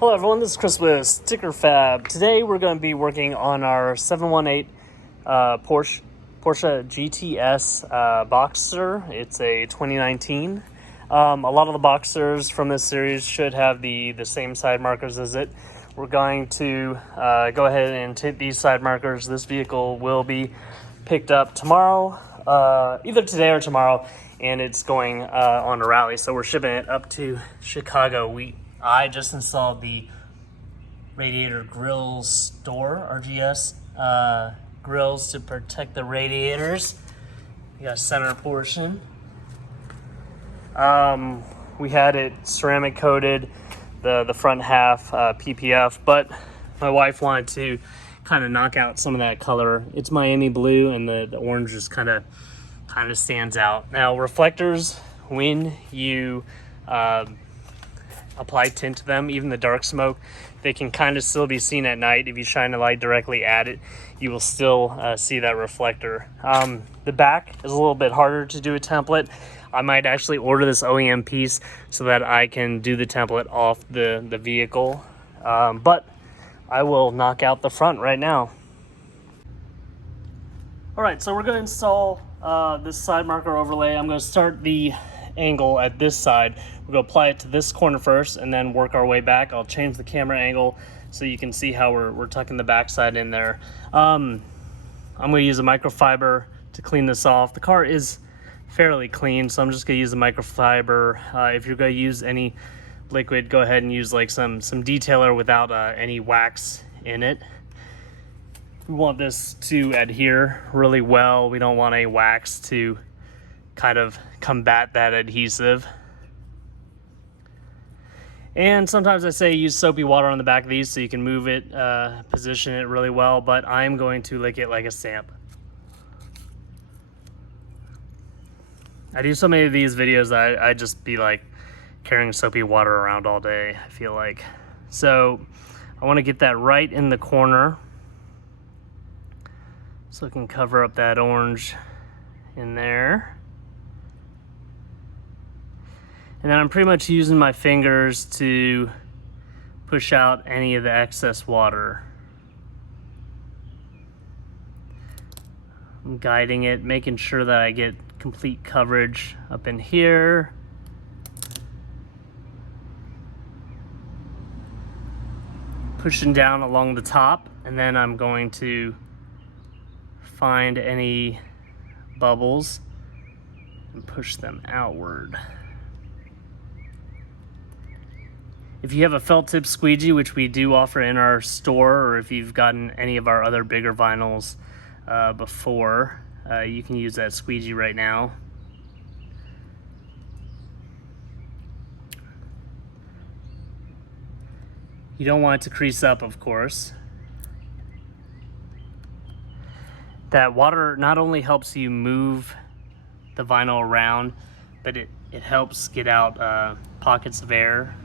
Hello everyone, this is Chris with Sticker Fab. Today we're going to be working on our 718 Porsche GTS Boxster. It's a 2019. A lot of the Boxsters from this series should have the same side markers as it. We're going to go ahead and take these side markers. This vehicle will be picked up tomorrow, either today or tomorrow, and it's going on a rally. So we're shipping it up to Chicago. I just installed the radiator grills door, RGS grills to protect the radiators. We got a center portion. We had it ceramic coated, the front half PPF, but my wife wanted to kind of knock out some of that color. It's Miami blue, and the orange just kind of stands out. Now reflectors, when you apply tint to them, even the dark smoke, they can kind of still be seen at night. If you shine a light directly at it, you will still see that reflector. The back is a little bit harder to do a template. I might actually order this OEM piece so that I can do the template off the vehicle, but I will knock out the front right now. All right, so we're going to install this side marker overlay. I'm going to start the angle at this side. We're going to apply it to this corner first and then work our way back. I'll change the camera angle so you can see how we're tucking the backside in there. I'm going to use a microfiber to clean this off. The car is fairly clean, so I'm just going to use the microfiber. If you're going to use any liquid, go ahead and use like some detailer without any wax in it. We want this to adhere really well. We don't want any wax to kind of combat that adhesive. And sometimes I say use soapy water on the back of these so you can move it, position it really well, but I'm going to lick it like a stamp. I do so many of these videos that I just be like carrying soapy water around all day, I feel like. So I want to get that right in the corner so I can cover up that orange in there. And then I'm pretty much using my fingers to push out any of the excess water. I'm guiding it, making sure that I get complete coverage up in here. Pushing down along the top, and then I'm going to find any bubbles and push them outward. If you have a felt tip squeegee, which we do offer in our store, or if you've gotten any of our other bigger vinyls before, you can use that squeegee right now. You don't want it to crease up, of course. That water not only helps you move the vinyl around, but it helps get out pockets of air.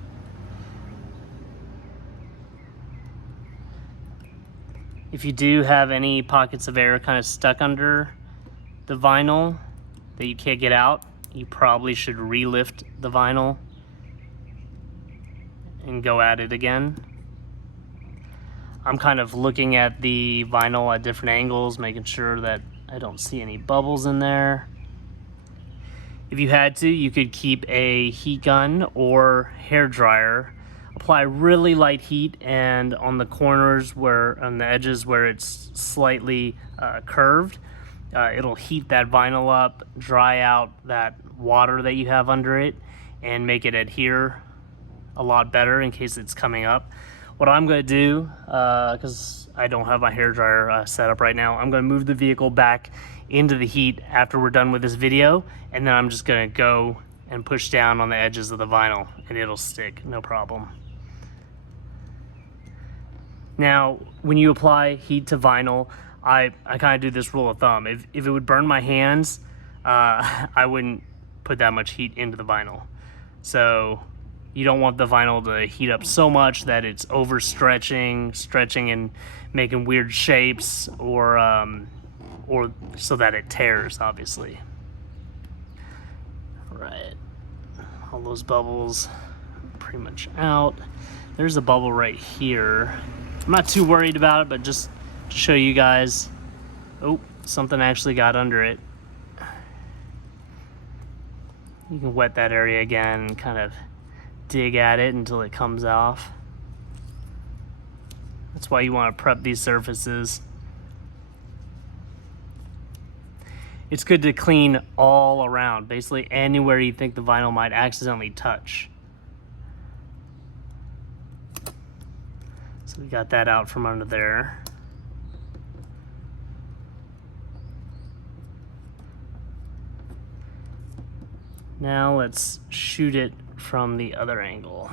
If you do have any pockets of air kind of stuck under the vinyl that you can't get out, you probably should relift the vinyl and go at it again. I'm kind of looking at the vinyl at different angles, making sure that I don't see any bubbles in there. If you had to, you could keep a heat gun or hair dryer. Apply really light heat, and on the corners on the edges where it's slightly curved, it'll heat that vinyl up, dry out that water that you have under it, and make it adhere a lot better in case it's coming up. What I'm going to do, because I don't have my hair dryer set up right now, I'm going to move the vehicle back into the heat after we're done with this video, and then I'm just going to go and push down on the edges of the vinyl, and it'll stick, no problem. Now, when you apply heat to vinyl, I kind of do this rule of thumb. If it would burn my hands, I wouldn't put that much heat into the vinyl. So you don't want the vinyl to heat up so much that it's overstretching, stretching and making weird shapes, or so that it tears, obviously. All right, all those bubbles pretty much out. There's a bubble right here. I'm not too worried about it, but just to show you guys. Oh, something actually got under it. You can wet that area again and kind of dig at it until it comes off. That's why you want to prep these surfaces. It's good to clean all around, basically anywhere you think the vinyl might accidentally touch. So we got that out from under there. Now let's shoot it from the other angle.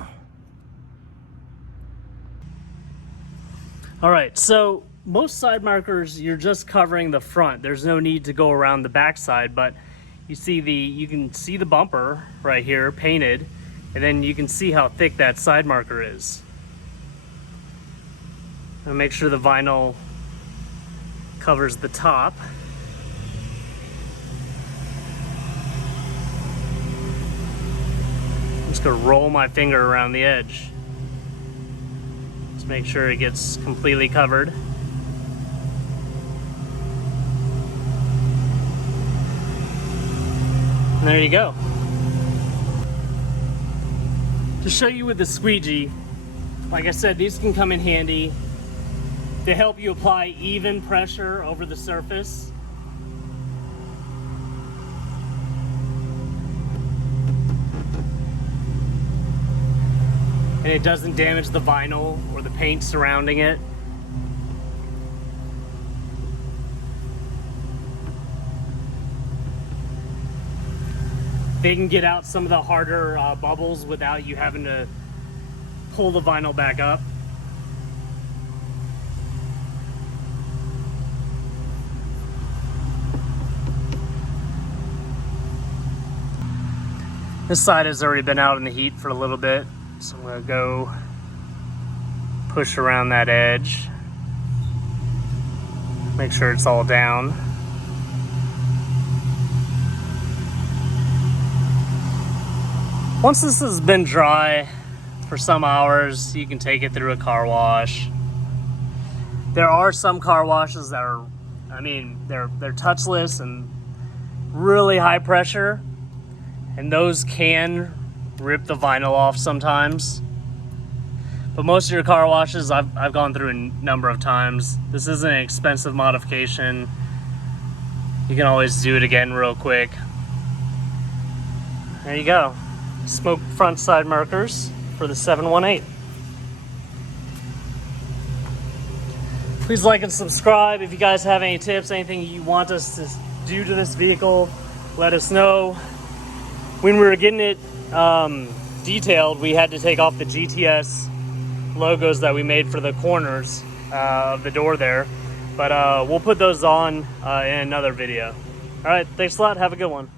All right, so most side markers, you're just covering the front. There's no need to go around the back side, but you can see the bumper right here painted, and then you can see how thick that side marker is. And make sure the vinyl covers the top. I'm just gonna roll my finger around the edge. Just make sure it gets completely covered. And there you go. To show you with the squeegee, like I said, these can come in handy to help you apply even pressure over the surface. And it doesn't damage the vinyl or the paint surrounding it. They can get out some of the harder bubbles without you having to pull the vinyl back up. This side has already been out in the heat for a little bit, so I'm gonna go push around that edge. Make sure it's all down. Once this has been dry for some hours, you can take it through a car wash. There are some car washes that are, they're touchless and really high pressure, and those can rip the vinyl off sometimes. But most of your car washes I've gone through a number of times. This isn't an expensive modification. You can always do it again real quick. There you go. Smoke front side markers for the 718. Please like and subscribe. If you guys have any tips, anything you want us to do to this vehicle, let us know. When we were getting it detailed, we had to take off the GTS logos that we made for the corners of the door there. But we'll put those on in another video. All right, thanks a lot. Have a good one.